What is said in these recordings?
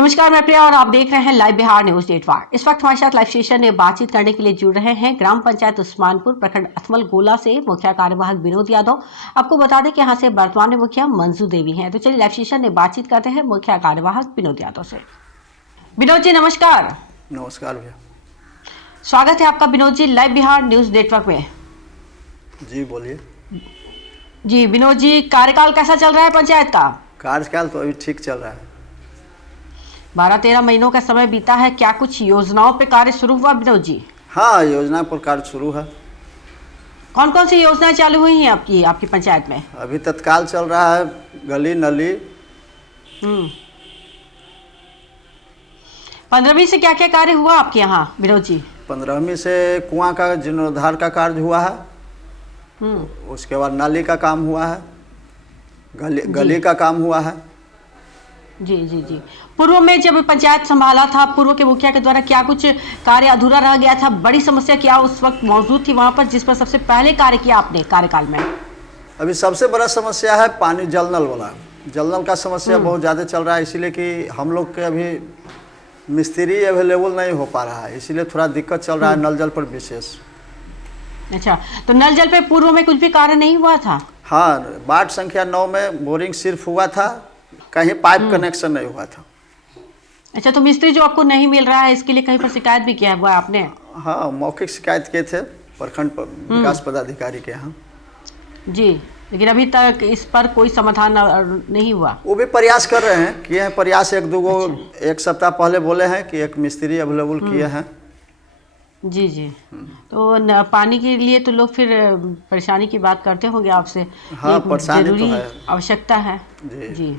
नमस्कार, मैं प्रिया और आप देख रहे हैं लाइव बिहार न्यूज नेटवर्क। इस वक्त हमारे साथ लाइव सेशन में बातचीत करने के लिए जुड़ रहे हैं ग्राम पंचायत उस्मानपुर प्रखंड अथमल गोला से मुखिया कार्यवाहक विनोद यादव। आपको बता दें कि यहाँ से वर्तमान में मुखिया मंजू देवी हैं। तो चलिए लाइव सेशन में बातचीत करते हैं मुखिया कार्यवाहक विनोद यादव से। विनोद जी नमस्कार। नमस्कार भैया। स्वागत है आपका Vinod ji live Bihar news network में। जी बोलिए। जी विनोद जी, कार्यकाल कैसा चल रहा है पंचायत का? कार्यकाल तो अभी ठीक चल रहा है। 12-13 महीनों का समय बीता है, क्या कुछ योजनाओं पे कार्य शुरू हुआ विनोद जी? हाँ, योजना पर कार्य शुरू है। कौन कौन सी योजनाएं चालू हुई हैं आपकी पंचायत में? अभी तत्काल चल रहा है गली नली। 15वीं से क्या क्या कार्य हुआ आपके यहाँ विनोद जी? 15वीं से कुआं का जीर्णोद्धार का कार्य हुआ है। उसके बाद नाली का काम हुआ है, गली का काम हुआ है। जी जी जी। पूर्व में जब पंचायत संभाला था, पूर्व के मुखिया के द्वारा क्या कुछ कार्य अधूरा रह गया था? बड़ी समस्या क्या उस वक्त मौजूद थी वहां पर, जिस पर सबसे पहले कार्य किया आपने कार्यकाल में? अभी सबसे बड़ा समस्या है पानी, जल नल वाला। जल नल का समस्या बहुत ज़्यादा चल रहा है, इसीलिए कि हम लोग के अभी मिस्त्री अवेलेबल नहीं हो पा रहा है, इसीलिए थोड़ा दिक्कत चल रहा है नल जल पर विशेष। अच्छा, तो नल जल पे पूर्व में कुछ भी कार्य नहीं हुआ था? हाँ, वार्ड संख्या 9 में बोरिंग सिर्फ हुआ था, कहीं पाइप कनेक्शन नहीं हुआ था। अच्छा, तो मिस्त्री जो आपको नहीं मिल रहा है, इसके लिए कहीं पर शिकायत भी किया हुआ आपने? हाँ, मौखिक शिकायत किए थे प्रखंड विकास पदाधिकारी के यहाँ। जी, लेकिन अभी तक इस पर कोई समाधान नहीं हुआ। वो भी प्रयास कर रहे हैं, किए हैं प्रयास। एक दो गो एक सप्ताह पहले बोले हैं कि एक मिस्त्री अवेलेबल किए हैं। जी जी। तो पानी के लिए तो लोग फिर परेशानी की बात करते होंगे आपसे। हाँ, परेशानी तो है, आवश्यकता है। जी जी।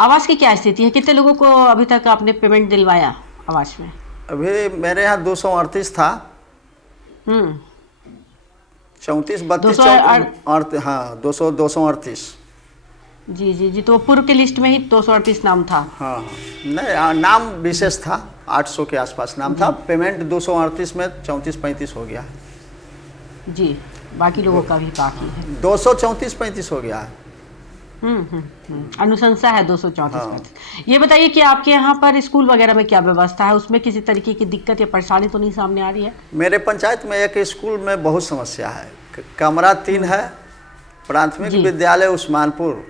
आवास की क्या स्थिति है? कितने लोगों को अभी तक आपने पेमेंट दिलवाया आवास में? अभी मेरे यहाँ 238 था। 34 32 हाँ 238। जी जी जी। तो पूर्व के लिस्ट में ही 238 नाम था? हाँ, नहीं नाम विशेष था, 800 के आसपास नाम था। पेमेंट 238 में 34-35 हो गया है। जी, बाकी लोगों का भी बाकी है। 234-35 हो गया है। अनुशंसा है 234-35। ये बताइए कि आपके यहाँ पर स्कूल वगैरह में क्या व्यवस्था है? उसमें किसी तरीके की दिक्कत या परेशानी तो नहीं सामने आ रही है? मेरे पंचायत में एक स्कूल में बहुत समस्या है। कमरा 3 है, प्राथमिक विद्यालय उस्मानपुर,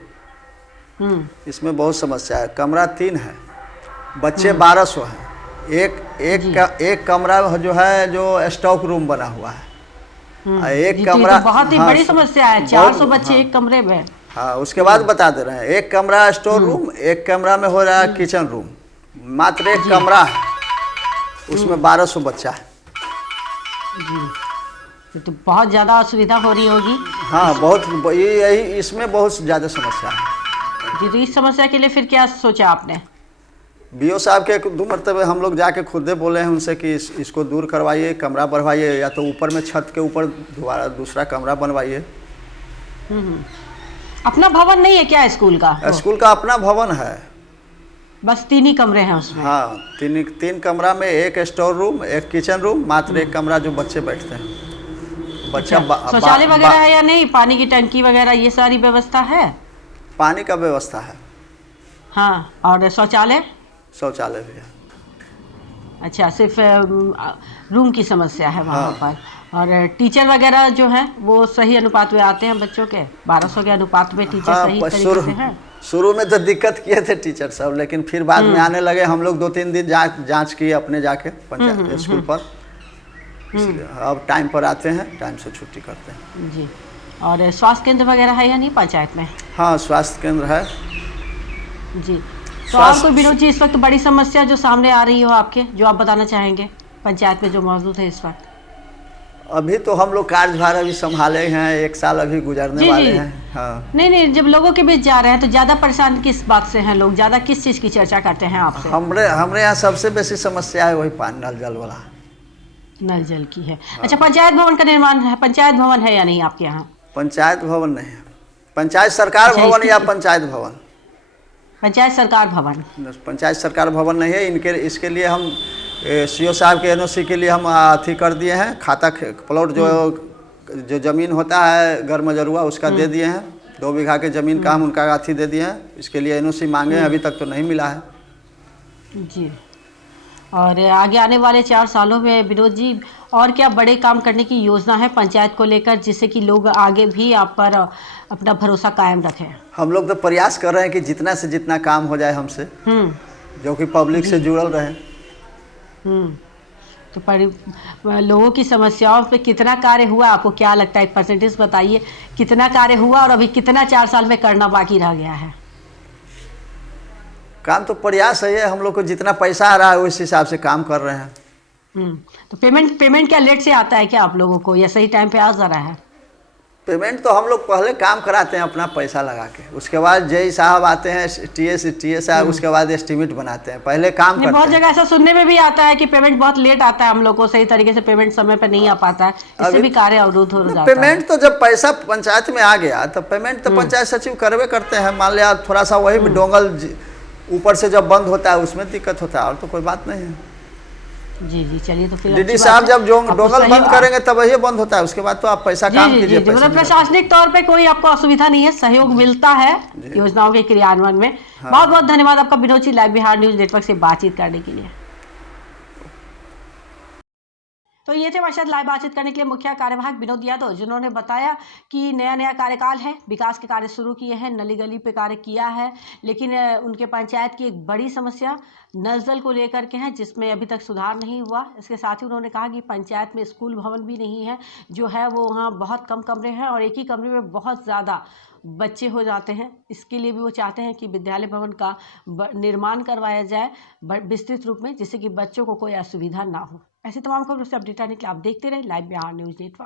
इसमें बहुत समस्या है। कमरा 3 है, बच्चे 1200 हैं। एक कमरा जो है जो स्टॉक रूम बना हुआ है। एक कमरा तो बहुत ही बड़ी समस्या है, 400 बच्चे एक कमरे में। हाँ, उसके बाद बता दे रहे हैं, एक कमरा स्टोर रूम, एक कमरा में हो रहा है किचन रूम। मात्र एक कमरा है, उसमें 1200 बच्चा है। जी, तो बहुत ज़्यादा असुविधा हो रही होगी। हाँ, बहुत, यही इसमें बहुत ज़्यादा समस्या है। जी, तो इस समस्या के लिए फिर क्या सोचा आपने? बीओ साहब के 2 मरतबे हम लोग जाके खुदे बोले हैं उनसे कि इसको दूर करवाइए, कमरा बढ़वाइए, या तो ऊपर में छत के ऊपर दोबारा दूसरा कमरा बनवाइए। अपना भवन नहीं है क्या स्कूल का? स्कूल का अपना भवन है, बस 3 ही कमरे हैं उसमें? हाँ, 3 कमरा में एक स्टोर रूम, एक किचन रूम, मात्र एक कमरा जो बच्चे बैठते हैं। बच्चा शौचालय वगैरह है या नहीं? पानी की टंकी वगैरह ये सारी व्यवस्था है? पानी का व्यवस्था है। हाँ, और शौचालय भी है। अच्छा, सिर्फ रूम की समस्या है वहाँ पर। और टीचर वगैरह जो हैं वो सही अनुपात में आते हैं बच्चों के? 1200 के अनुपात में टीचर सही तरीके से हैं? शुरू में तो दिक्कत किए थे टीचर सब, लेकिन फिर बाद में आने लगे। हम लोग 2-3 दिन जांच किए अपने जाके पंचायत स्कूल पर। अब टाइम पर आते हैं, टाइम से छुट्टी करते हैं। जी। और स्वास्थ्य केंद्र वगैरह है या नहीं पंचायत में? हाँ, स्वास्थ्य केंद्र है। जी। तो और कोई विनोद जी इस वक्त बड़ी समस्या जो सामने आ रही हो आपके, जो आप बताना चाहेंगे पंचायत में जो मौजूद है इस वक्त? अभी तो हम लोग कार्यभार अभी संभाले हैं, 1 साल अभी गुजरने वाले हैं। हाँ। नहीं, जब लोगों के बीच जा रहे हैं तो ज़्यादा परेशान किस बात से हैं लोग? ज़्यादा किस चीज़ की चर्चा करते हैं आपसे? हमरे यहाँ सबसे बेसी समस्या है वही पानी, नल जल वाला। नल जल की है। अच्छा, पंचायत भवन का निर्माण है? पंचायत भवन है या नहीं आपके यहाँ? पंचायत भवन नहीं है, पंचायत सरकार भवन या पंचायत भवन? पंचायत सरकार भवन। पंचायत सरकार भवन नहीं है। इसके लिए हम सीओ साहब के एनओसी के लिए हम अथी कर दिए हैं, खाता प्लॉट जो ज़मीन होता है गरमजरुआ उसका दे दिए हैं। 2 बीघा के ज़मीन का हम उनका अथी दे दिए हैं। इसके लिए एनओसी मांगे हैं, अभी तक तो नहीं मिला है। जी। और आगे आने वाले 4 सालों में विनोद जी और क्या बड़े काम करने की योजना है पंचायत को लेकर, जिससे कि लोग आगे भी आप पर अपना भरोसा कायम रखें? हम लोग तो प्रयास कर रहे हैं कि जितना से जितना काम हो जाए हमसे, जो कि पब्लिक जी। से जुड़ल रहे। तो लोगों की समस्याओं पे कितना कार्य हुआ, आपको क्या लगता है? एक परसेंटेज बताइए, कितना कार्य हुआ और अभी कितना 4 साल में करना बाकी रह गया है? काम तो प्रयास है, हम लोग को जितना पैसा आ रहा है उस हिसाब से काम कर रहे हैं। तो पेमेंट क्या लेट से आता है क्या आप लोगों को, या सही टाइम पे आ जा रहा है? पेमेंट तो हम लोग पहले काम कराते हैं अपना पैसा लगा के, उसके बाद जेई साहब आते हैं, टीएस साहब, उसके बाद एस्टीमेट बनाते हैं, पहले काम करते हैं। बहुत जगह ऐसा सुनने में भी आता है कि पेमेंट बहुत लेट आता है, हम लोग को सही तरीके से पेमेंट समय पर नहीं आ पाता है, इससे भी कार्य अवरुद्ध हो जाता है। पेमेंट तो जब पैसा पंचायत में आ गया तो पेमेंट तो पंचायत सचिव करवे करते हैं। मान लिया थोड़ा सा वही डोंगल ऊपर से जब बंद होता है उसमें दिक्कत होता है, और तो कोई बात नहीं है। जी, चलिए तो फिर डीडी साहब जब डोंगल बंद करेंगे तब वही बंद होता है, उसके बाद तो आप पैसा काम कीजिए। मतलब प्रशासनिक तौर पे कोई आपको असुविधा नहीं है, सहयोग मिलता है योजनाओं के क्रियान्वयन में। बहुत बहुत धन्यवाद आपका Vinod ji, live Bihar news network से बातचीत करने के लिए। तो ये थे हमारे साथ लाइव बातचीत करने के लिए मुख्य कार्यवाहक विनोद यादव, जिन्होंने बताया कि नया कार्यकाल है, विकास के कार्य शुरू किए हैं, नली गली पे कार्य किया है, लेकिन उनके पंचायत की एक बड़ी समस्या नल जल को लेकर के है, जिसमें अभी तक सुधार नहीं हुआ। इसके साथ ही उन्होंने कहा कि पंचायत में स्कूल भवन भी नहीं है, जो है वो वहाँ बहुत कम कमरे हैं और एक ही कमरे में बहुत ज़्यादा बच्चे हो जाते हैं। इसके लिए भी वो चाहते हैं कि विद्यालय भवन का निर्माण करवाया जाए विस्तृत रूप में, जिससे कि बच्चों को कोई असुविधा ना हो। ऐसी तमाम खबरों से अपडेट रहने के लिए आप देखते रहे लाइव बिहार न्यूज नेटवर्क।